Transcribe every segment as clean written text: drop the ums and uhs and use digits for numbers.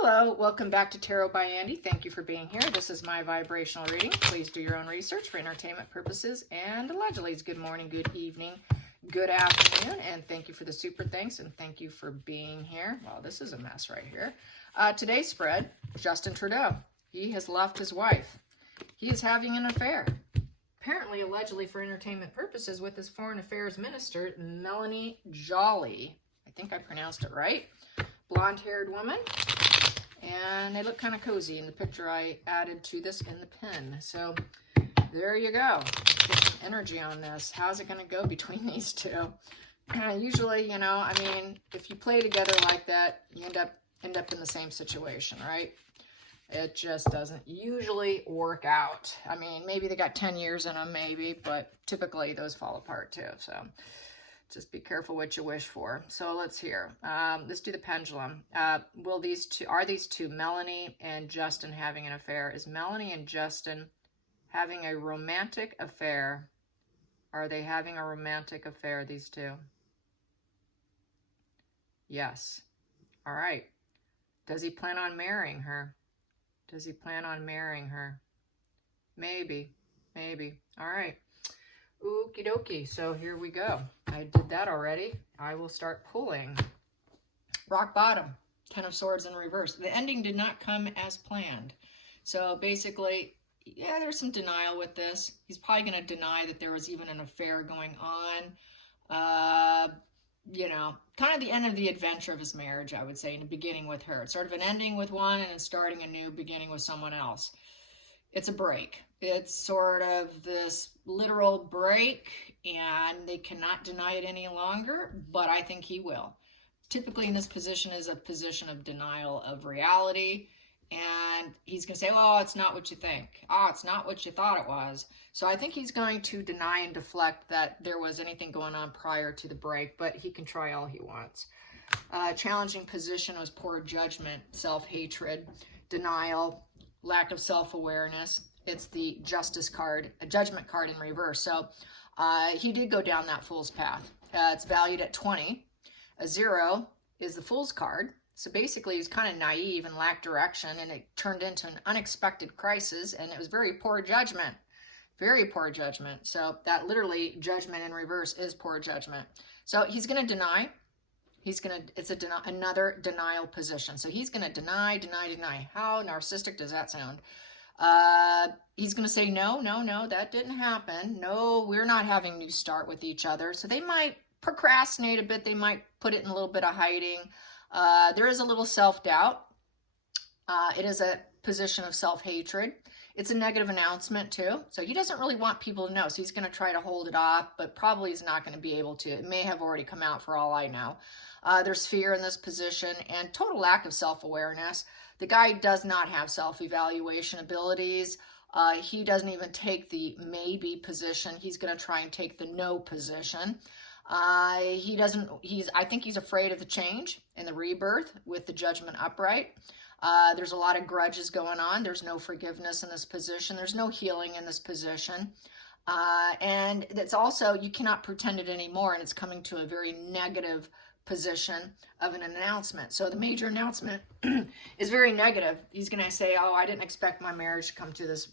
Hello, welcome back to Tarot by Andy. Thank you for being here. This is my vibrational reading. Please do your own research for entertainment purposes. And allegedly, good morning, good evening, good afternoon, and thank you for the super thanks, and thank you for being here. Well, this is a mess right here. Today's spread, Justin Trudeau. He has left his wife. He is having an affair. Apparently, allegedly for entertainment purposes, with his foreign affairs minister, Melanie Joly. I think I pronounced it right. Blonde-haired woman. And they look kind of cozy in the picture I added to this in the pin. So there you go. Get some energy on this. How's it going to go between these two? Usually, you know, I mean, if you play together like that, you end up in the same situation, right? It just doesn't usually work out. I mean, maybe they got 10 years in them, maybe, but typically those fall apart too. So just be careful what you wish for. So let's hear. Let's do the pendulum. Are these two, Melanie and Justin, having an affair? Is Melanie and Justin having a romantic affair? Are they having a romantic affair, these two? Yes. All right. Does he plan on marrying her? Does he plan on marrying her? Maybe. Maybe. All right. Okie dokie. So here we go. I did that already. I will start pulling. Rock bottom. 10 of Swords in reverse. The ending did not come as planned. So basically, yeah, there's some denial with this. He's probably going to deny that there was even an affair going on. You know, kind of the end of the adventure of his marriage, I would say, in the beginning with her. It's sort of an ending with one and then starting a new beginning with someone else. It's a break. It's sort of this literal break, and they cannot deny it any longer, but I think he will. Typically in this position is a position of denial of reality, and he's going to say, oh, it's not what you think. Oh, it's not what you thought it was. So I think he's going to deny and deflect that there was anything going on prior to the break, but he can try all he wants. Challenging position was poor judgment, self-hatred, denial, lack of self-awareness. It's the justice card, a judgment card in reverse. So he did go down that fool's path. It's valued at 20. A 0 is the fool's card. So basically he's kind of naive and lacked direction, and it turned into an unexpected crisis, and it was very poor judgment. Very poor judgment. So that literally judgment in reverse is poor judgment. So he's going to deny. It's another denial position. So he's going to deny. How narcissistic does that sound? He's going to say, no, that didn't happen. No, we're not having a new start with each other. So they might procrastinate a bit. They might put it in a little bit of hiding. There is a little self-doubt. It is a position of self-hatred. It's a negative announcement too. So he doesn't really want people to know. So he's going to try to hold it off, but probably is not going to be able to. It may have already come out for all I know. There's fear in this position and total lack of self-awareness. The guy does not have self-evaluation abilities. He doesn't even take the maybe position. He's going to try and take the no position. I think he's afraid of the change and the rebirth with the judgment upright. There's a lot of grudges going on. There's no forgiveness in this position. There's no healing in this position. And it's also, you cannot pretend it anymore, and it's coming to a very negative position of an announcement. So the major announcement is very negative. He's going to say, oh, I didn't expect my marriage to come to this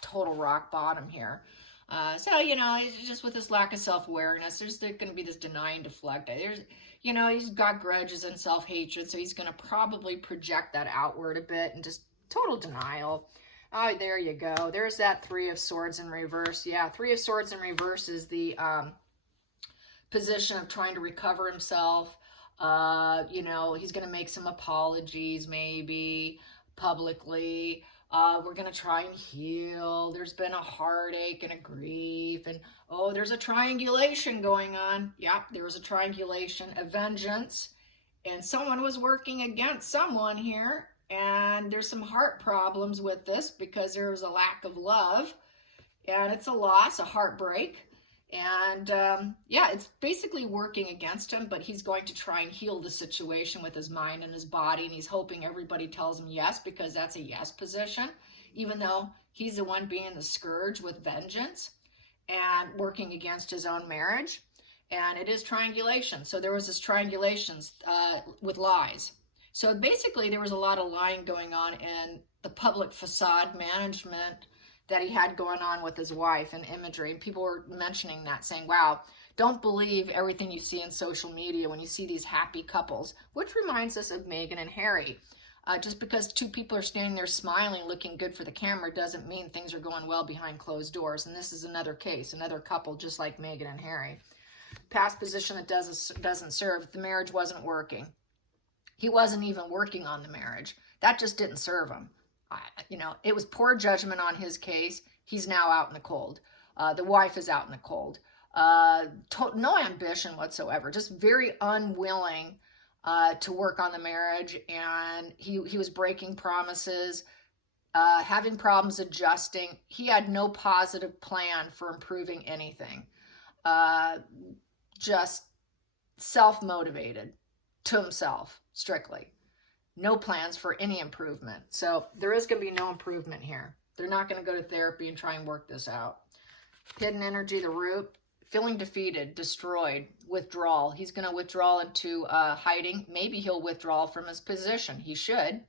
total rock bottom here. So, you know, just with this lack of self-awareness, there's going to be this deny and deflect. You know, he's got grudges and self-hatred, so he's going to probably project that outward a bit and just total denial. Oh, there you go. There's that 3 of Swords in reverse. Yeah, 3 of Swords in reverse is the position of trying to recover himself. You know, he's going to make some apologies, maybe publicly. We're going to try and heal. There's been a heartache and a grief, and oh, there's a triangulation going on. Yep, there was a triangulation, a vengeance, and someone was working against someone here, and there's some heart problems with this because there was a lack of love, and it's a loss, a heartbreak. And yeah, it's basically working against him, but he's going to try and heal the situation with his mind and his body, and he's hoping everybody tells him yes, because that's a yes position, even though he's the one being the scourge with vengeance and working against his own marriage. And it is triangulation. So there was this triangulation with lies. So basically there was a lot of lying going on in the public facade management that he had going on with his wife and imagery. And people were mentioning that, saying, wow, don't believe everything you see in social media when you see these happy couples, which reminds us of Meghan and Harry. Just because two people are standing there smiling, looking good for the camera, doesn't mean things are going well behind closed doors. And this is another case, another couple just like Meghan and Harry. Past position that doesn't serve. The marriage wasn't working. He wasn't even working on the marriage. That just didn't serve him. You know, it was poor judgment on his case. He's now out in the cold. The wife is out in the cold. No ambition whatsoever. Just very unwilling to work on the marriage, and he was breaking promises, having problems adjusting. He had no positive plan for improving anything. Just self-motivated to himself, strictly. No plans for any improvement. So there is going to be no improvement here. They're not going to go to therapy and try and work this out. Hidden energy, the root, feeling defeated, destroyed, withdrawal. He's going to withdraw into hiding. Maybe he'll withdraw from his position. He should.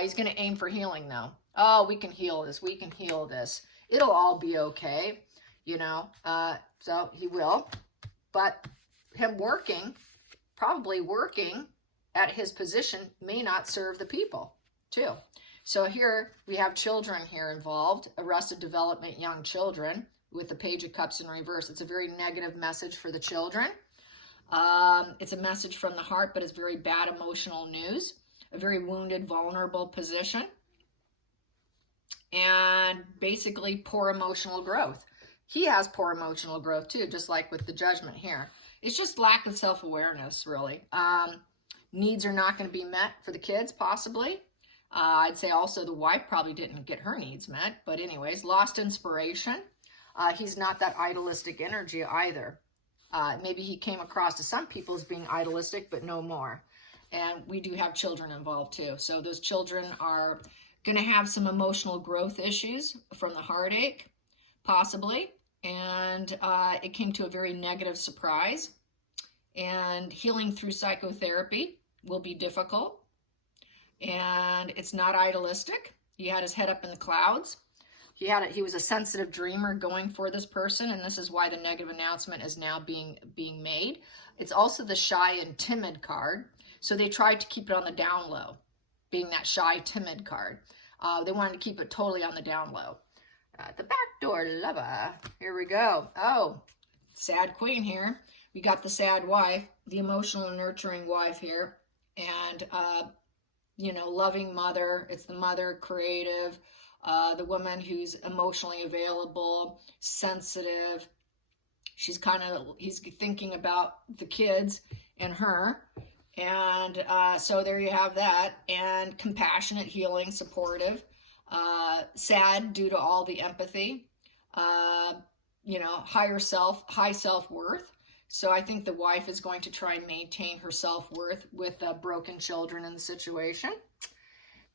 He's going to aim for healing, though. Oh, we can heal this. We can heal this. It'll all be okay, you know. So he will. But him working, probably working at his position, may not serve the people, too. So here we have children here involved, arrested development, young children, with the Page of Cups in reverse. It's a very negative message for the children. It's a message from the heart, but it's very bad emotional news. A very wounded, vulnerable position. And basically poor emotional growth. He has poor emotional growth too, just like with the Judgment here. It's just lack of self-awareness, really. Needs are not going to be met for the kids, possibly. I'd say also the wife probably didn't get her needs met. But anyways, lost inspiration. He's not that idealistic energy either. Maybe he came across to some people as being idealistic, but no more. And we do have children involved too. So those children are going to have some emotional growth issues from the heartache, possibly. And it came to a very negative surprise. And healing through psychotherapy will be difficult. And it's not idealistic. He had his head up in the clouds. He was a sensitive dreamer going for this person, and this is why the negative announcement is now being made. It's also the shy and timid card. So they tried to keep it on the down low, being that shy, timid card. They wanted to keep it totally on the down low. The backdoor lover. Here we go. Oh, sad queen here. We got the sad wife, the emotional nurturing wife here. And, you know, loving mother. It's the mother, creative. The woman who's emotionally available, sensitive. He's thinking about the kids and her. And so there you have that. And compassionate, healing, supportive. Sad due to all the empathy. You know, high self-worth. So I think the wife is going to try and maintain her self-worth with broken children in the situation.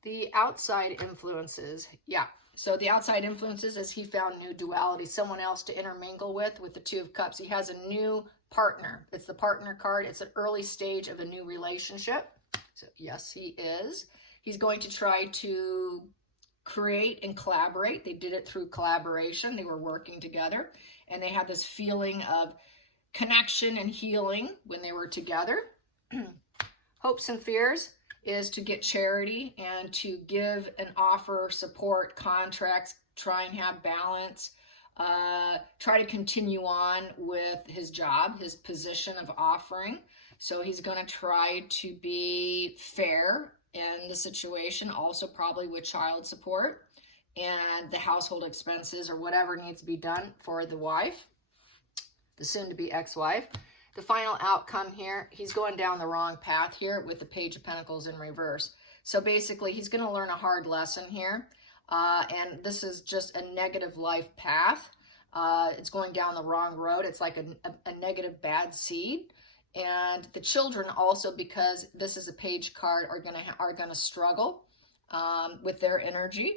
The outside influences. Yeah. So the outside influences is he found new duality, someone else to intermingle with the Two of Cups. He has a new partner. It's the partner card. It's an early stage of a new relationship. So yes, he is. He's going to try to create and collaborate. They did it through collaboration. They were working together, and they had this feeling of connection and healing when they were together. Hopes and fears is to get charity and to give and offer support, contracts, try and have balance, try to continue on with his job, his position of offering. So he's going to try to be fair in the situation, also probably with child support and the household expenses or whatever needs to be done for the wife, the soon-to-be ex-wife. The final outcome here, he's going down the wrong path here with the Page of Pentacles in reverse. So basically, he's going to learn a hard lesson here. And this is just a negative life path. It's going down the wrong road. It's like a negative bad seed. And the children also, because this is a page card, are going to struggle with their energy.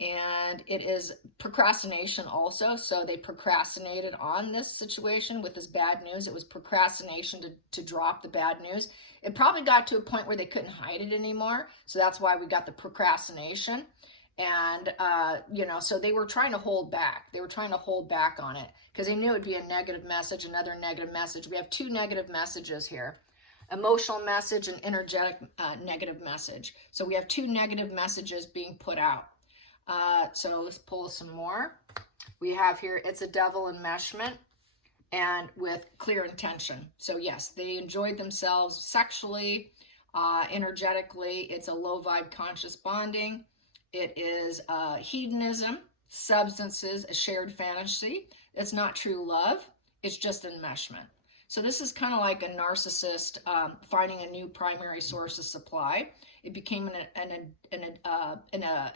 And it is procrastination also. So they procrastinated on this situation with this bad news. It was procrastination to drop the bad news. It probably got to a point where they couldn't hide it anymore. So that's why we got the procrastination. And, you know, so they were trying to hold back. They were trying to hold back on it because they knew it would be a negative message, another negative message. We have two negative messages here. Emotional message and energetic negative message. So we have two negative messages being put out. So let's pull some more. We have here, it's a devil enmeshment and with clear intention. So yes, they enjoyed themselves sexually, energetically. It's a low vibe conscious bonding. It is hedonism, substances, a shared fantasy. It's not true love. It's just enmeshment. So this is kind of like a narcissist finding a new primary source of supply. It became an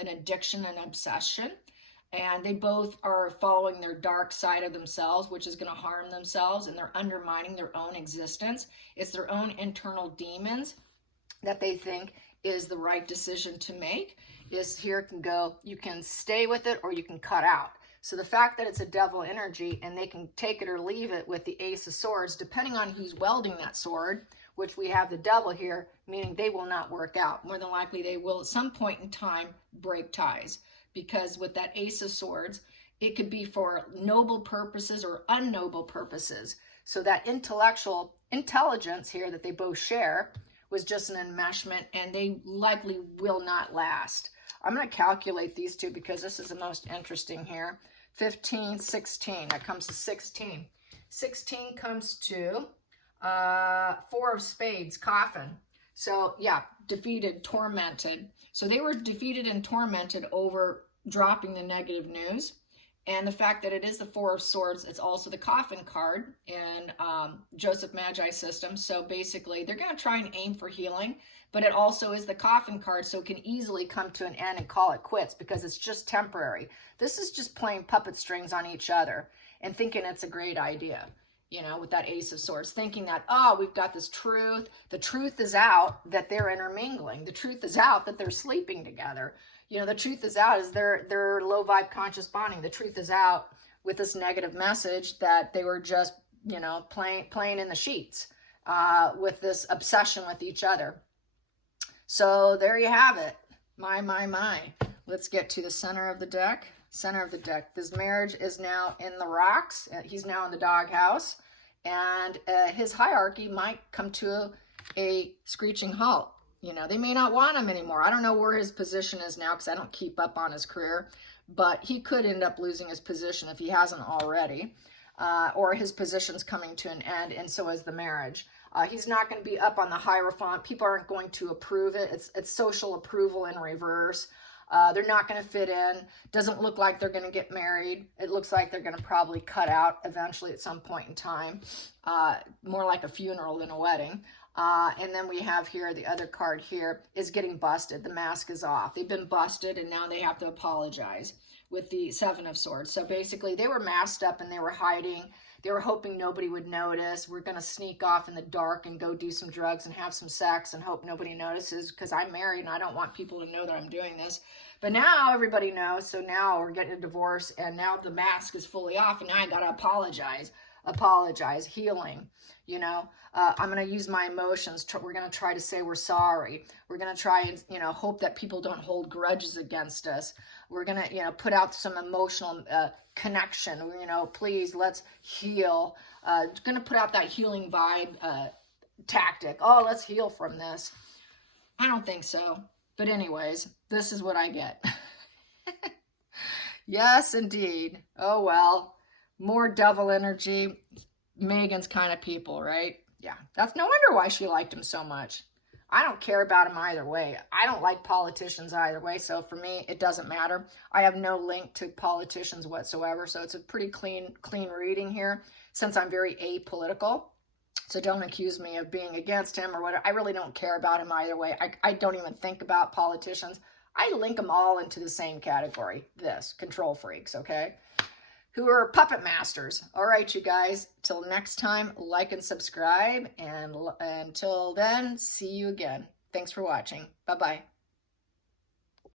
addiction, an obsession, and they both are following their dark side of themselves, which is going to harm themselves, and they're undermining their own existence. It's their own internal demons that they think is the right decision to make. Is here can go, you can stay with it or you can cut out. So the fact that it's a devil energy and they can take it or leave it with the Ace of Swords, depending on who's wielding that sword, which we have the devil here, meaning they will not work out. More than likely they will at some point in time break ties, because with that Ace of Swords, it could be for noble purposes or unnoble purposes. So that intellectual intelligence here that they both share was just an enmeshment, and they likely will not last. I'm going to calculate these two because this is the most interesting here. 15, 16. That comes to 16. 16 comes to 4 of spades, coffin. So yeah, defeated, tormented. So they were defeated and tormented over dropping the negative news. And the fact that it is the 4 of swords, it's also the coffin card in Joseph Magi's system. So basically they're going to try and aim for healing, but it also is the coffin card, so it can easily come to an end and call it quits because it's just temporary. This is just playing puppet strings on each other and thinking it's a great idea, you know, with that Ace of Swords, thinking that, oh, we've got this truth. The truth is out that they're intermingling. The truth is out that they're sleeping together. You know, the truth is out is they're low vibe conscious bonding. The truth is out with this negative message that they were just, you know, playing in the sheets with this obsession with each other. So there you have it. My. Let's get to the center of the deck. Center of the deck. This marriage is now in the rocks. He's now in the doghouse. And his hierarchy might come to a screeching halt. You know, they may not want him anymore. I don't know where his position is now because I don't keep up on his career. But he could end up losing his position if he hasn't already. Or his position's coming to an end, and so is the marriage. He's not going to be up on the Hierophant. People aren't going to approve it. It's social approval in reverse. They're not going to fit in. Doesn't look like they're going to get married. It looks like they're going to probably cut out eventually at some point in time. More like a funeral than a wedding. And then we have here, the other card here is getting busted. The mask is off. They've been busted and now they have to apologize with the 7 of Swords. So basically they were masked up and they were hiding. They were hoping nobody would notice. We're going to sneak off in the dark and go do some drugs and have some sex and hope nobody notices because I'm married and I don't want people to know that I'm doing this. But now everybody knows. So now we're getting a divorce and now the mask is fully off and now I got to apologize, healing, you know. I'm going to use my emotions. We're going to try to say we're sorry. We're going to try and, you know, hope that people don't hold grudges against us. We're going to, you know, put out some emotional connection. You know, please, let's heal. Going to put out that healing vibe tactic. Oh, let's heal from this. I don't think so. But anyways, this is what I get. Yes, indeed. Oh, well, more devil energy. Megan's kind of people, right? Yeah, that's no wonder why she liked him so much. I don't care about him either way. I don't like politicians either way, so for me, it doesn't matter. I have no link to politicians whatsoever, so it's a pretty clean reading here, since I'm very apolitical. So don't accuse me of being against him or whatever. I really don't care about him either way. I don't even think about politicians. I link them all into the same category, control freaks, okay? Who are puppet masters. All right, you guys, till next time, like and subscribe, and until then, see you again. Thanks for watching. Bye-bye.